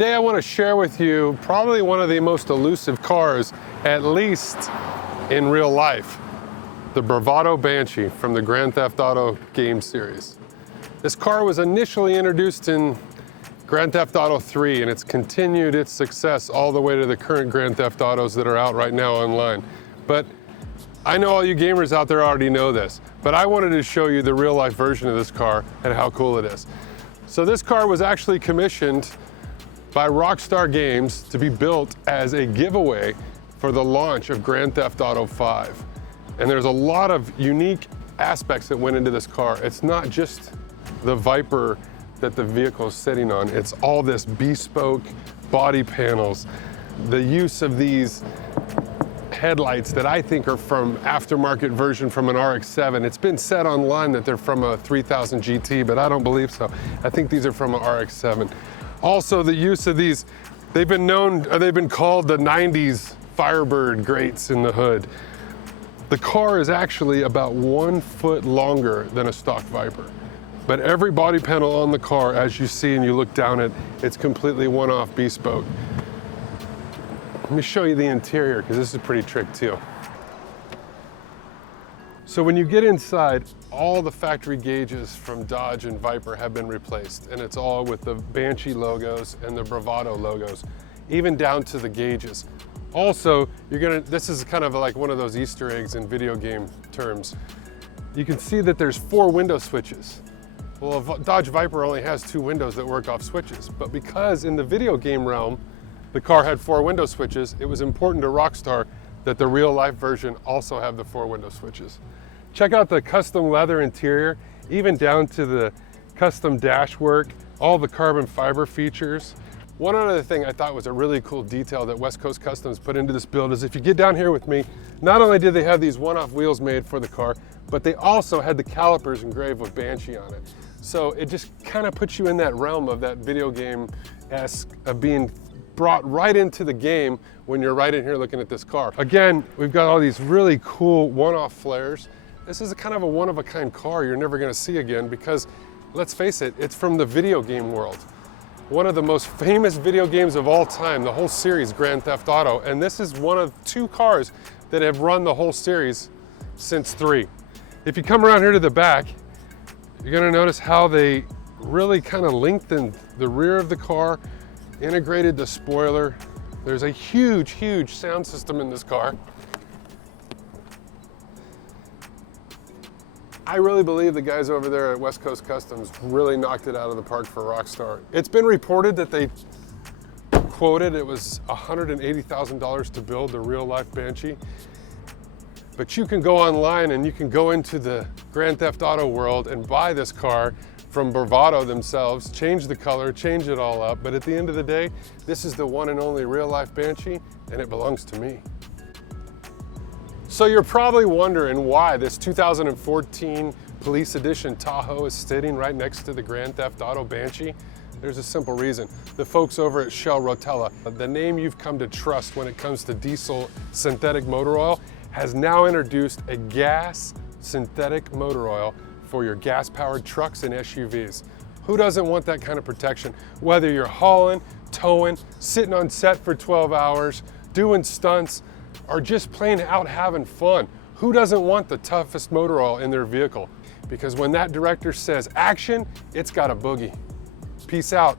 Today I want to share with you probably one of the most elusive cars, at least in real life, the Bravado Banshee from the Grand Theft Auto game series. This car was initially introduced in Grand Theft Auto 3 and it's continued its success all the way to the current Grand Theft Autos that are out right now online. But I know all you gamers out there already know this, but I wanted to show you the real life version of this car and how cool it is. So this car was actually commissioned by Rockstar Games to be built as a giveaway for the launch of Grand Theft Auto 5. And there's a lot of unique aspects that went into this car. It's not just the Viper that the vehicle is sitting on, it's all this bespoke body panels, the use of these headlights that I think are from aftermarket version from an RX-7. It's been said online that they're from a 3000 GT, but I don't believe so. I think these are from an RX-7. Also, the use of these, they've been called the 90s Firebird grates in the hood. The car is actually about 1 foot longer than a stock Viper. But every body panel on the car, as you see and you look down it, it's completely one-off bespoke. Let me show you the interior, because this is pretty trick too. So when you get inside, all the factory gauges from Dodge and Viper have been replaced, and it's all with the Banshee logos and the Bravado logos, even down to the gauges. Also, this is kind of like one of those Easter eggs in video game terms. You can see that there's 4 window switches. Well, a Dodge Viper only has 2 windows that work off switches, but because in the video game realm, the car had 4 window switches, it was important to Rockstar that the real life version also have the 4 window switches. Check out the custom leather interior, even down to the custom dash work, all the carbon fiber features. One other thing I thought was a really cool detail that West Coast Customs put into this build is if you get down here with me, not only did they have these one-off wheels made for the car, but they also had the calipers engraved with Banshee on it. So it just kind of puts you in that realm of that video game-esque of being brought right into the game when you're right in here looking at this car. Again, we've got all these really cool one-off flares. This is a kind of a one-of-a-kind car you're never going to see again because, let's face it, it's from the video game world. One of the most famous video games of all time, the whole series, Grand Theft Auto, and this is one of 2 cars that have run the whole series since 3. If you come around here to the back, you're going to notice how they really kind of lengthened the rear of the car, integrated the spoiler. There's a huge, huge sound system in this car. I really believe the guys over there at West Coast Customs really knocked it out of the park for Rockstar. It's been reported that they quoted it was $180,000 to build the real life Banshee. But you can go online and you can go into the Grand Theft Auto world and buy this car from Bravado themselves, change the color, change it all up. But at the end of the day, this is the one and only real life Banshee, and it belongs to me. So you're probably wondering why this 2014 Police Edition Tahoe is sitting right next to the Grand Theft Auto Banshee. There's a simple reason. The folks over at Shell Rotella, the name you've come to trust when it comes to diesel synthetic motor oil, has now introduced a gas synthetic motor oil for your gas-powered trucks and SUVs. Who doesn't want that kind of protection? Whether you're hauling, towing, sitting on set for 12 hours, doing stunts, or just plain out having fun. Who doesn't want the toughest motor oil in their vehicle? Because when that director says action, it's got a boogie. Peace out.